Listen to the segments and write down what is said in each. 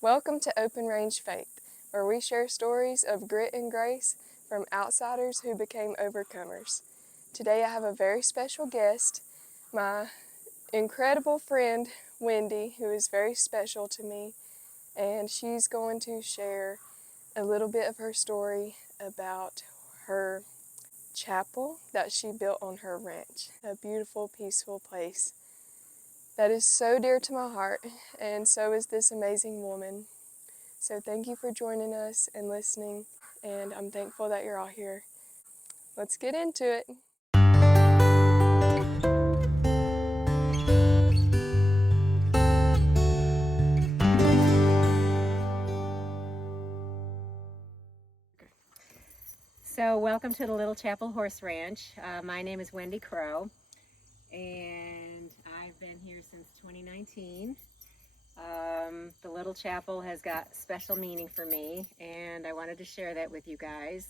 Welcome to Open Range Faith, where we share stories of grit and grace from outsiders who became overcomers. Today I have a very special guest, my incredible friend Wendy, who is very special to me, and she's going to share a little bit of her story about her chapel that she built on her ranch, a beautiful, peaceful place that is so dear to my heart, and so is this amazing woman. So thank you for joining us and listening, and I'm thankful that you're all here. Let's get into it. So welcome to the Little Chapel Horse Ranch. My name is Wendy Crowe, and I've been here since 2019. The Little Chapel has got special meaning for me, and I wanted to share that with you guys.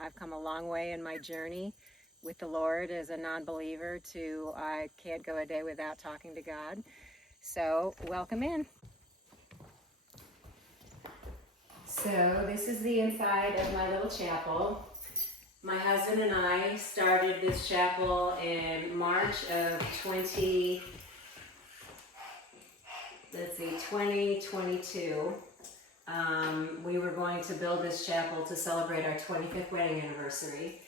I've come a long way in my journey with the Lord as a non-believer to I can't go a day without talking to God. So welcome in. So this is the inside of my little chapel. My husband and I started this chapel in March of 2022. We were going to build this chapel to celebrate our 25th wedding anniversary.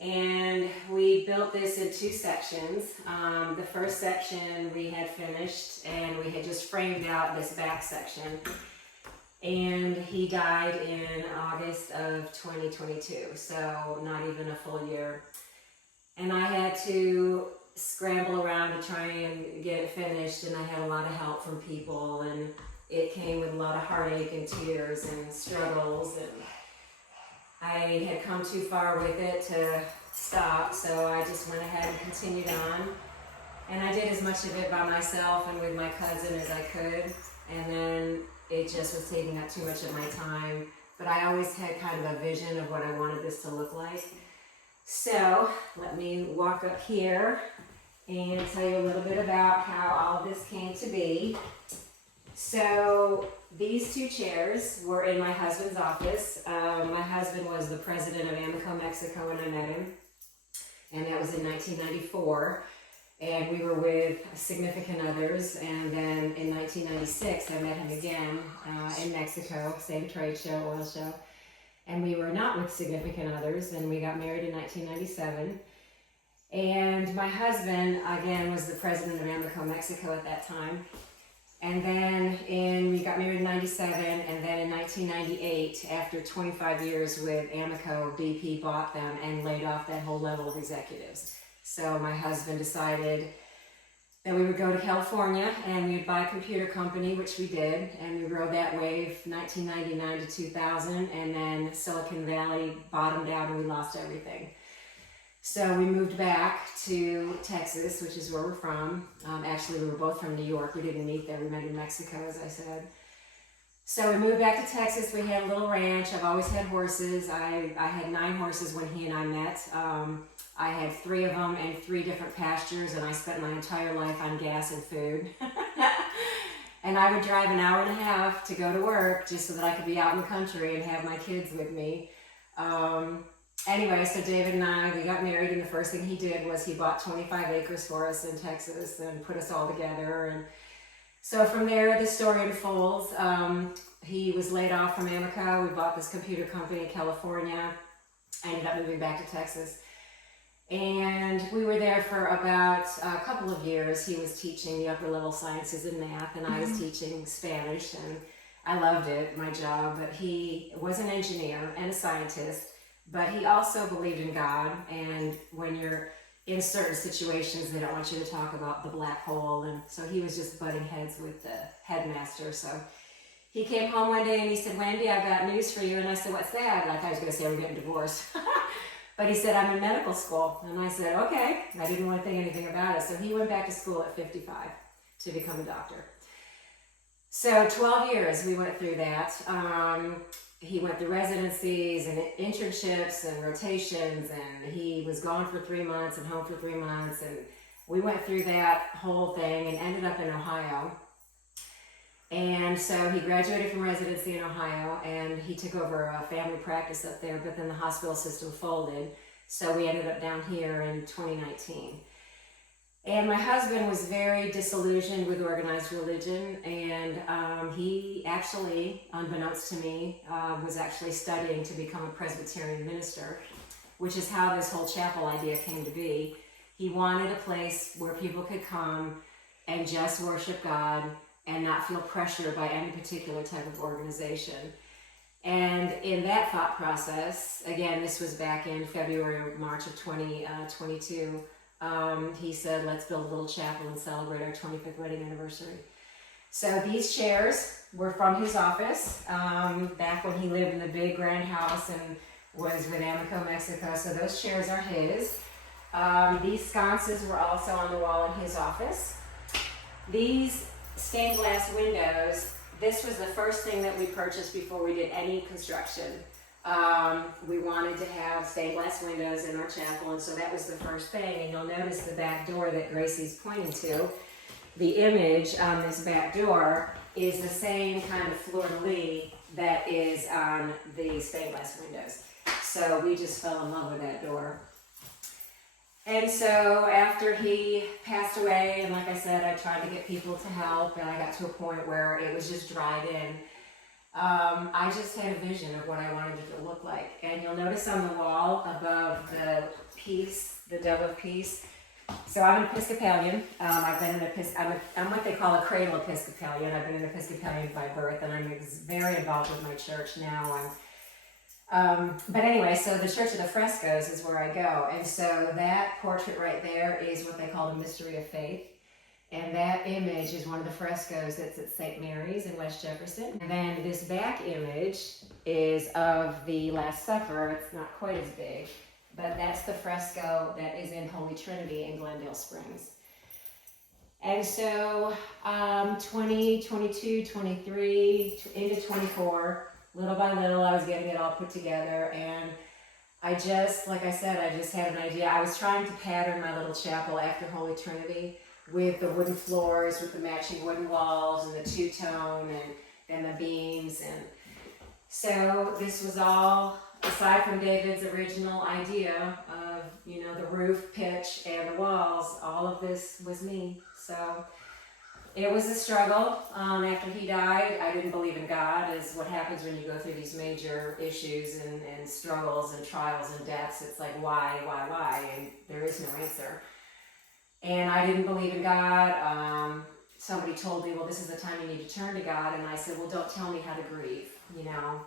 And we built this in two sections. The first section we had finished, and we had just framed out this back section. And he died in August of 2022, so not even a full year. And I had to scramble around to try and get it finished, and I had a lot of help from people, and it came with a lot of heartache and tears and struggles, and I had come too far with it to stop, so I just went ahead and continued on. And I did as much of it by myself and with my cousin as I could, and then it just was taking up too much of my time, but I always had kind of a vision of what I wanted this to look like. So let me walk up here and tell you a little bit about how all of this came to be. So these two chairs were in my husband's office. My husband was the president of Amoco, Mexico, when I met him, and that was in 1994. And we were with significant others, and then in 1996 I met him again in Mexico, same trade show, oil show, and we were not with significant others, and we got married in 1997. And my husband, again, was the president of Amoco, Mexico at that time. And then we got married in 97, and then in 1998, after 25 years with Amoco, BP bought them and laid off that whole level of executives. So my husband decided that we would go to California and we'd buy a computer company, which we did, and we rode that wave 1999 to 2000, and then Silicon Valley bottomed out and we lost everything. So we moved back to Texas, which is where we're from. Actually, we were both from New York. We didn't meet there. We met in Mexico, as I said. So we moved back to Texas. We had a little ranch. I've always had horses. I had 9 horses when he and I met. I had 3 of them and 3 different pastures, and I spent my entire life on gas and food. And I would drive an hour and a half to go to work just so that I could be out in the country and have my kids with me. Anyway, so David and I, we got married, and the first thing he did was he bought 25 acres for us in Texas and put us all together. And so from there, the story unfolds. He was laid off from Amoco. We bought this computer company in California. I ended up moving back to Texas. And we were there for about a couple of years. He was teaching the upper level sciences and math, and I was teaching Spanish, and I loved it, my job. But he was an engineer and a scientist, but he also believed in God. And when you're in certain situations, they don't want you to talk about the black hole. And so he was just butting heads with the headmaster. So he came home one day and he said, "Wendy, I've got news for you." And I said, "What's that?" Like I was going to say, "We're getting divorced." But he said, "I'm in medical school." And I said, "Okay." I didn't want to think anything about it. So he went back to school at 55 to become a doctor. So 12 years we went through that. He went through residencies and internships and rotations, and he was gone for 3 months and home for 3 months. And we went through that whole thing and ended up in Ohio. And so he graduated from residency in Ohio, and he took over a family practice up there, but then the hospital system folded. So we ended up down here in 2019. And my husband was very disillusioned with organized religion, and he actually, unbeknownst to me, was actually studying to become a Presbyterian minister, which is how this whole chapel idea came to be. He wanted a place where people could come and just worship God and not feel pressured by any particular type of organization. And in that thought process, again, this was back in February or March of 2022, he said, let's build a little chapel and celebrate our 25th wedding anniversary. So these chairs were from his office back when he lived in the big grand house and was with Amico, Mexico. So those chairs are his. These sconces were also on the wall in his office. These stained glass windows, this was the first thing that we purchased before we did any construction. We wanted to have stained glass windows in our chapel, and so that was the first thing. And you'll notice the back door that Gracie's pointing to. The image on this back door is the same kind of fleur-de-lis that is on the stained glass windows. So we just fell in love with that door. And so after he passed away, and like I said, I tried to get people to help, and I got to a point where it was just dried in. I just had a vision of what I wanted it to look like. And you'll notice on the wall above the peace, the dove of peace. So I'm an Episcopalian. I'm what they call a cradle Episcopalian. I've been an Episcopalian by birth, and I'm very involved with my church now. But anyway, so the Church of the Frescoes is where I go. And so that portrait right there is what they call the Mystery of Faith. And that image is one of the frescoes that's at St. Mary's in West Jefferson. And then this back image is of the Last Supper. It's not quite as big, but that's the fresco that is in Holy Trinity in Glendale Springs. And so 20, 22, 23, into 24, little by little, I was getting it all put together. And I just, like I said, I just had an idea. I was trying to pattern my little chapel after Holy Trinity, with the wooden floors, with the matching wooden walls, and the two-tone, and the beams. And so this was all, aside from David's original idea of, the roof, pitch, and the walls, all of this was me. So it was a struggle. After he died, I didn't believe in God, is what happens when you go through these major issues and struggles and trials and deaths. It's like, why? And there is no answer. And I didn't believe in God. Somebody told me, well, this is the time you need to turn to God. And I said, well, don't tell me how to grieve.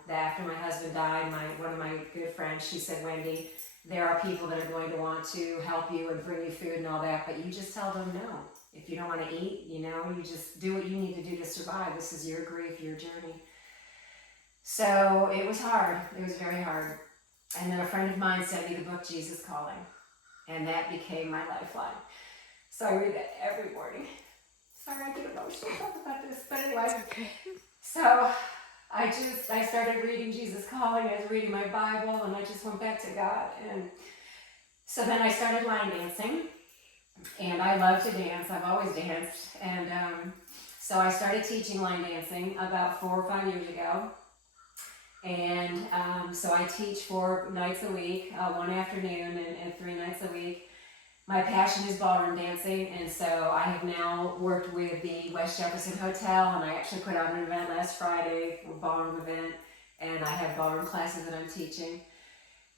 That after my husband died, one of my good friends, she said, Wendy, there are people that are going to want to help you and bring you food and all that, but you just tell them no. If you don't want to eat, you just do what you need to do to survive. This is your grief, your journey. So it was hard. It was very hard. And then a friend of mine sent me the book, Jesus Calling. And that became my lifeline. So I read that every morning. Sorry, I get emotional talking about this, but anyway. Okay. So I started reading Jesus Calling. I was reading my Bible, and I just went back to God. And so then I started line dancing, and I love to dance. I've always danced, and so I started teaching line dancing about 4 or 5 years ago. And so I teach 4 nights a week, 1 afternoon, and 3 nights a week. My passion is ballroom dancing, and so I have now worked with the West Jefferson Hotel, and I actually put on an event last Friday, a ballroom event, and I have ballroom classes that I'm teaching.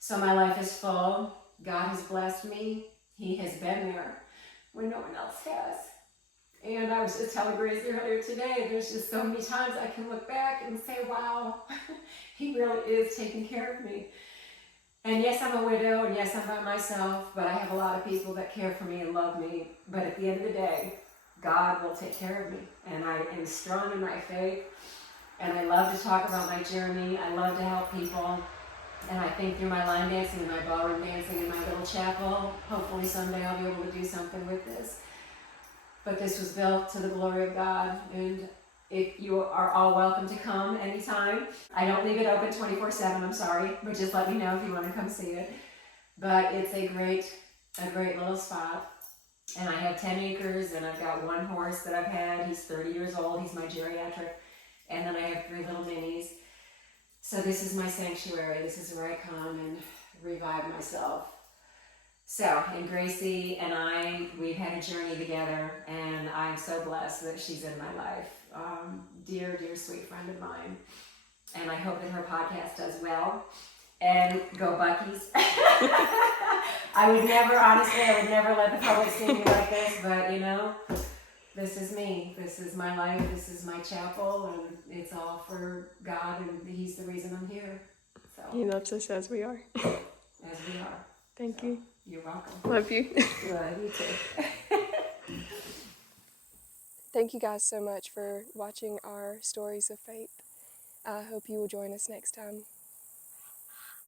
So my life is full. God has blessed me. He has been there when no one else has. And I was just telling Grace earlier today, there's just so many times I can look back and say, wow, he really is taking care of me. And yes, I'm a widow, and yes, I'm by myself, but I have a lot of people that care for me and love me. But at the end of the day, God will take care of me. And I am strong in my faith, and I love to talk about my journey. I love to help people. And I think through my line dancing and my ballroom dancing in my little chapel, hopefully someday I'll be able to do something with this. But this was built to the glory of God, and you are all welcome to come anytime. I don't leave it open 24/7, I'm sorry, but just let me know if you want to come see it. But it's a great little spot. And I have 10 acres, and I've got 1 horse that I've had. He's 30 years old. He's my geriatric. And then I have 3 little minis. So this is my sanctuary. This is where I come and revive myself. So, and Gracie and I, we've had a journey together, and I'm so blessed that she's in my life. Dear, dear, sweet friend of mine. And I hope that her podcast does well. And go Buckies. I would never let the public see me like this, but you know, this is me. This is my life. This is my chapel, and it's all for God, and He's the reason I'm here. So He loves us as we are. as we are. Thank you. You're welcome. Love you. Love you too. Thank you guys so much for watching our stories of faith. I hope you will join us next time.